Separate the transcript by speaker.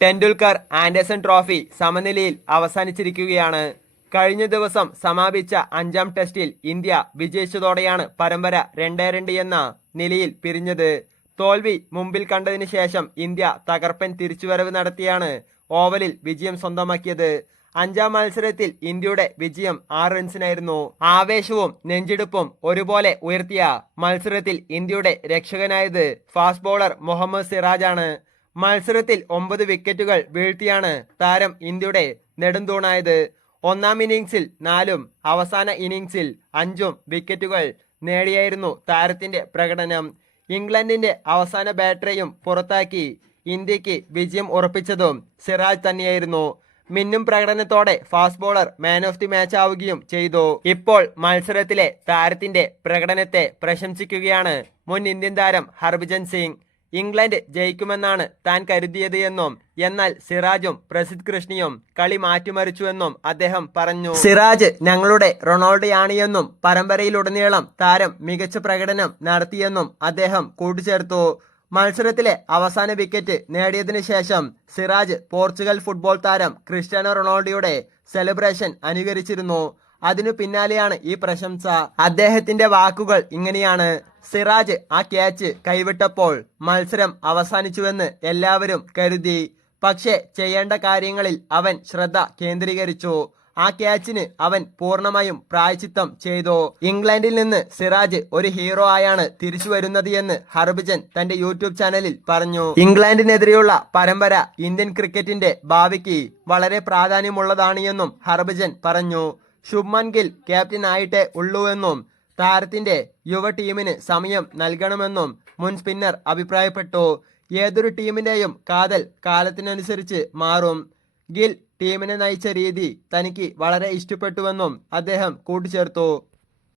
Speaker 1: Tendulkar Anderson trophy സമനിലയിൽ അവസാനിച്ചിരിക്കുകയാണ്. കഴിഞ്ഞ ദിവസം സമാപിച്ച അഞ്ചാം ടെസ്റ്റിൽ ഇന്ത്യ വിജയിച്ചതോടെയാണ് പരമ്പര രണ്ടേ രണ്ട് എന്ന നിലയിൽ പിരിഞ്ഞത്. തോൽവി മുമ്പിൽ കണ്ടതിന് ശേഷം ഇന്ത്യ തകർപ്പൻ തിരിച്ചുവരവ് നടത്തിയാണ് ഓവലിൽ വിജയം സ്വന്തമാക്കിയത്. അഞ്ചാം മത്സരത്തിൽ ഇന്ത്യയുടെ വിജയം ആറ് റൺസിനായിരുന്നു. ആവേശവും നെഞ്ചെടുപ്പും ഒരുപോലെ ഉയർത്തിയ മത്സരത്തിൽ ഇന്ത്യയുടെ രക്ഷകനായത് ഫാസ്റ്റ് ബോളർ മുഹമ്മദ് സിറാജാണ്. മത്സരത്തിൽ ഒമ്പത് വിക്കറ്റുകൾ വീഴ്ത്തിയാണ് താരം ഇന്ത്യയുടെ നെടുന്തൂണായത് ഒന്നാം ഇന്നിംഗ്സിൽ നാലും അവസാന ഇന്നിംഗ്സിൽ അഞ്ചും വിക്കറ്റുകൾ നേടിയായിരുന്നു താരത്തിന്റെ പ്രകടനം. ഇംഗ്ലണ്ടിന്റെ അവസാന ബാറ്ററിയും പുറത്താക്കി ഇന്ത്യയ്ക്ക് വിജയം ഉറപ്പിച്ചതും സിറാജ് തന്നെയായിരുന്നു. മിന്നും പ്രകടനത്തോടെ fast bowler man of the match ആവുകയും ചെയ്തു. ഇപ്പോൾ മത്സരത്തിലെ താരത്തിന്റെ പ്രകടനത്തെ പ്രശംസിക്കുകയാണ് മുൻ ഇന്ത്യൻ താരം ഹർഭജൻ സിംഗ്. ഇംഗ്ലണ്ട് ജയിക്കുമെന്നാണ് താൻ കരുതിയത് എന്നും എന്നാൽ സിറാജും പ്രസിദ് കൃഷ്ണിയും കളി മാറ്റിമറിച്ചുവെന്നും അദ്ദേഹം പറഞ്ഞു. സിറാജ് ഞങ്ങളുടെ റൊണാൾഡോയാണ് എന്നും പരമ്പരയിലുടനീളം താരം മികച്ച പ്രകടനം നടത്തിയെന്നും അദ്ദേഹം കൂട്ടിച്ചേർത്തു. മത്സരത്തിലെ അവസാന വിക്കറ്റ് നേടിയതിനു ശേഷം സിറാജ് പോർച്ചുഗൽ ഫുട്ബോൾ താരം ക്രിസ്റ്റ്യാനോ റൊണാൾഡോയുടെ സെലിബ്രേഷൻ അനുകരിച്ചിരുന്നു. അതിനു പിന്നാലെയാണ് ഈ പ്രശംസ. അദ്ദേഹത്തിന്റെ വാക്കുകൾ ഇങ്ങനെയാണ്. സിറാജ് ആ ക്യാച്ച് കൈവിട്ടപ്പോൾ മത്സരം അവസാനിച്ചുവെന്ന് എല്ലാവരും കരുതി. പക്ഷേ ചെയ്യേണ്ട കാര്യങ്ങളിൽ അവൻ ശ്രദ്ധ കേന്ദ്രീകരിച്ചു. ആ ക്യാച്ചിന് അവൻ പൂർണമായും പ്രായച്ചിത്തം ചെയ്തു. ഇംഗ്ലണ്ടിൽ നിന്ന് സിറാജ് ഒരു ഹീറോ ആയാണ് തിരിച്ചു വരുന്നത് എന്ന് ഹർഭജൻ തന്റെ യൂട്യൂബ് ചാനലിൽ പറഞ്ഞു. ഇംഗ്ലണ്ടിനെതിരെയുള്ള പരമ്പര ഇന്ത്യൻ ക്രിക്കറ്റിന്റെ ഭാവിക്ക് വളരെ പ്രാധാന്യമുള്ളതാണ് എന്നും ഹർഭജൻ പറഞ്ഞു. ശുഭ്മൻ ഗിൽ ക്യാപ്റ്റൻ ആയിട്ടേ ഉള്ളൂവെന്നും താരത്തിന്റെ യുവ ടീമിന് സമയം നൽകണമെന്നും മുൻ സ്പിന്നർ അഭിപ്രായപ്പെട്ടു. ഏതൊരു ടീമിന്റെയും കാതൽ കാലത്തിനനുസരിച്ച് മാറും. ഗിൽ ടീമിനെ നയിച്ച രീതി തനിക്ക് വളരെ ഇഷ്ടപ്പെട്ടുവെന്നും അദ്ദേഹം കൂട്ടിച്ചേർത്തു.